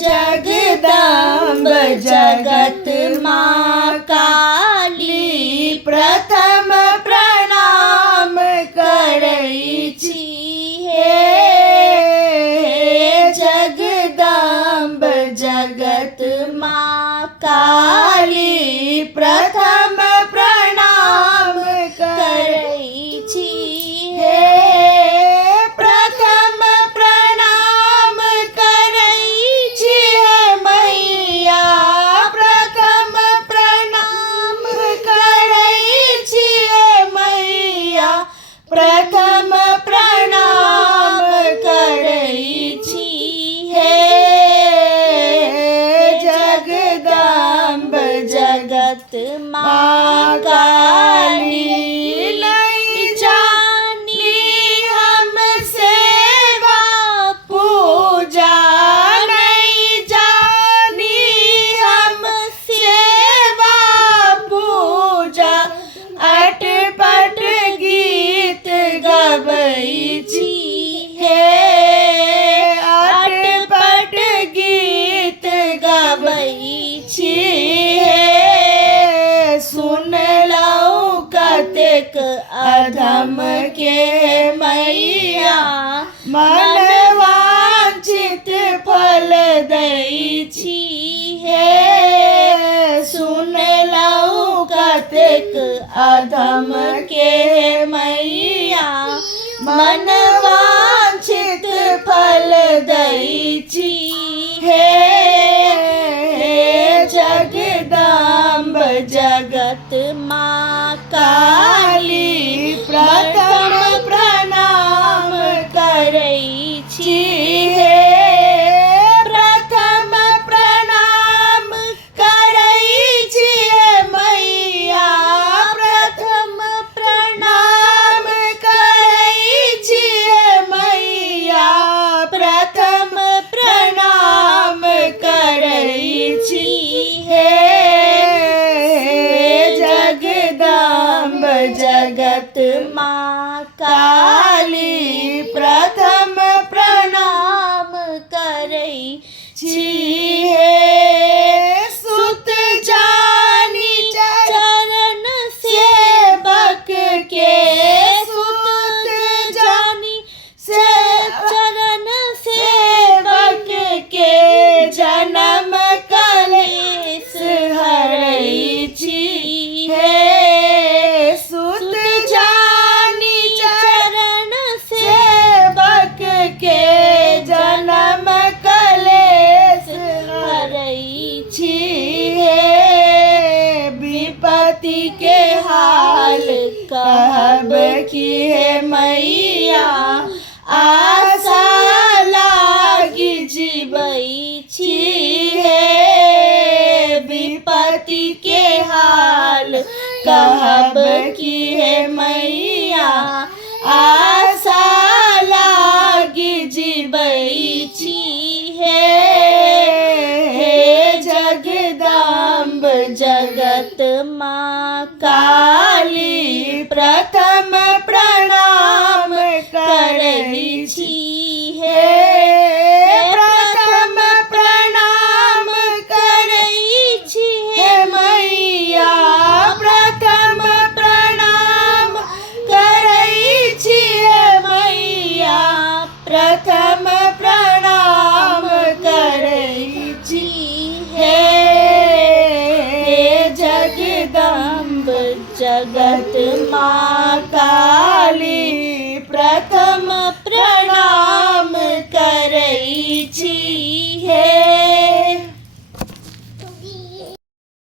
जगदम्ब जगत माँ काली प्रथम प्रणाम करई छी हे जगदम्ब जगत माँ काली प्रथम प्रणाम करई छी हे प्रथम प्रणाम करई छी हे मैया प्रथम प्रणाम करई छी हे मैया प्रथम प्रणाम करई छी हे जगदम्ब जगत माँ काली नहीं जानी हम सेवा पूजा नहीं जानी हम सेवा पूजा अटपट गीत गबई छी हे अटपट गीत गबई छी हे सुन लऊ कतेक अधम के मैया मन वांछित फल दई छी हे सुन लऊ कतेक अधम के मैया मन वांछित फल दई छी हे जगदम्ब जगत माँ काली प्रथम प्रणाम करई छी हे प्रथम प्रणाम करई छी हे मैया प्रथम प्रणाम करई छी हे मैया प्रथम प्रणाम करई छी हे जगदम्ब जगत माँ काली प्रथम प्रणाम करई छी हे सुत जानी चरण सेवक के सुत जानी से चरण सेवक के जन्म कलेश हरई छी हे सुत जानी चरण सेवक के जन्म कलेश हरई छी हे विपत्ति के हाल कहब की हे मैया आशा लागी जीवई छी हे विपत्ति के हाल कहब की हे मैया आशा लागी जीवई छी हे जगदम्ब जगत माँ काली प्रथम प्रणाम करई छी हे प्रथम प्रणाम करई छी हे मैया प्रथम प्रणाम करई छी हे मैया प्रथम प्रणाम करई छी हे जगदम्ब जगत माँ काली